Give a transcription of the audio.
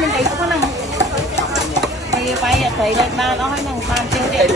mình thấy có năng bay bay thấy là nó hay năng bàn tiêu điện